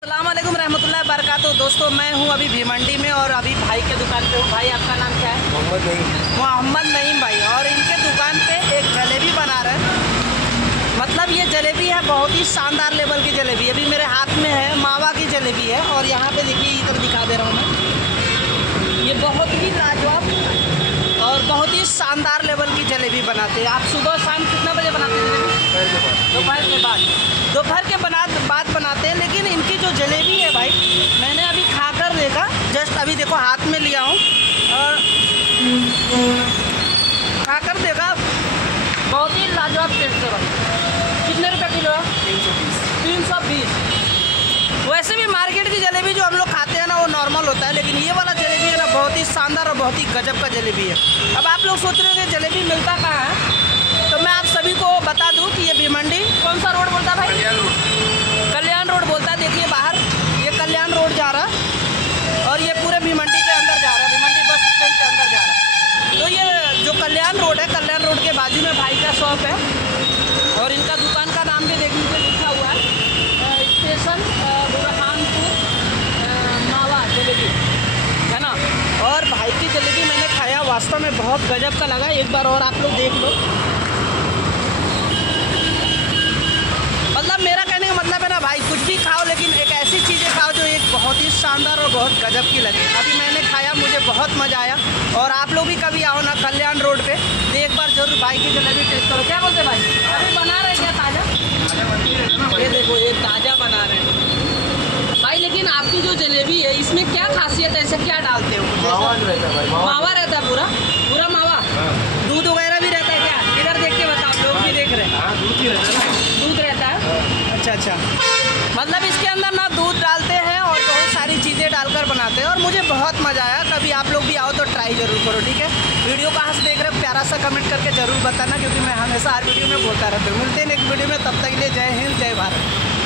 अस्सलामुअलैकुम रहमतुल्लाहि वबरकातुहू। दोस्तों मैं हूं अभी भिवंडी में और अभी भाई के दुकान पे हूं। भाई आपका नाम क्या है? मोहम्मद नईम भाई। और इनके दुकान पे एक जलेबी बना रहे हैं। मतलब ये जलेबी है बहुत ही शानदार लेवल की जलेबी। अभी मेरे हाथ में है मावा की जलेबी है और यहाँ पे देखिए इधर दिखा दे रहा हूँ मैं। ये बहुत ही लाजवाब और बहुत ही शानदार लेवल की जलेबी बनाते हैं। आप सुबह शाम कितना बजे बनाते हैं जलेबी? दोपहर के बाद बनाते हैं। लेकिन इनकी जो जलेबी है भाई, मैंने अभी खाकर देखा, जस्ट अभी देखो हाथ में लिया हूँ और खाकर देखा, बहुत ही लाजवाब टेस्ट है भाई। कितने रुपये किलो है? 320। वैसे भी मार्केट की जलेबी जो हम लोग खाते हैं ना वो नॉर्मल होता है, लेकिन ये वाला जलेबी है ना बहुत ही शानदार और बहुत ही गजब का जलेबी है। अब आप लोग सोच रहे हो कि जलेबी मिलता कहाँ है, तो मैं आप सभी को बता दूं कि ये भिवंडी कौन सा रोड बोलता है भाई? कल्याण रोड बोलता है। देखिए बाहर ये कल्याण रोड जा रहा है और ये पूरे भिवंडी के अंदर जा रहा है, भिवंडी बस स्टैंड के अंदर जा रहा है। तो ये जो कल्याण रोड है, कल्याण रोड के बाजू में भाई का शॉप है और इनका दुकान का नाम भी देख लीजिए लिखा हुआ है, स्टेशन बुरहानपुर मावा जलेबी, है ना। और भाई की जलेबी मैंने खाया, वास्तव में बहुत गजब का लगा। एक बार और आप लोग देख लो। मतलब मेरा कहने का मतलब है ना भाई, कुछ भी खाओ लेकिन एक ऐसी चीज़ें खाओ जो एक बहुत ही शानदार और बहुत गजब की लगे। अभी मैंने खाया, मुझे बहुत मज़ा आया। और आप लोग भी कभी आओ ना कल्याण रोड पे, तो एक बार जरूर भाई की जलेबी टेस्ट करो। क्या बोलते भाई? अभी बना रहे क्या ताज़ा? ये देखो ये ताज़ा बना रहे हैं भाई। लेकिन आपकी जो जलेबी है इसमें क्या खासियत है, ऐसे क्या डालते हो? मावा रहता है भाई। मावा रहता है पूरा मावा। दूध वगैरह भी रहता है क्या? इधर देख के बताओ, लोग भी देख रहे हैं। हाँ, दूध ही रहता है ना। दूध रहता है। अच्छा। मतलब इसके अंदर ना दूध डालते हैं और बहुत सारी चीज़ें डालकर बनाते हैं और मुझे बहुत मज़ा आया। कभी आप लोग भी आओ तो ट्राई ज़रूर करो, ठीक है। वीडियो कहाँ से देख रहे हो प्यारा सा कमेंट करके ज़रूर बताना, क्योंकि मैं हमेशा हर वीडियो में बोलता रहता हूँ। मिलते हैं एक वीडियो में, तब तक के लिए जय हिंद जय भारत।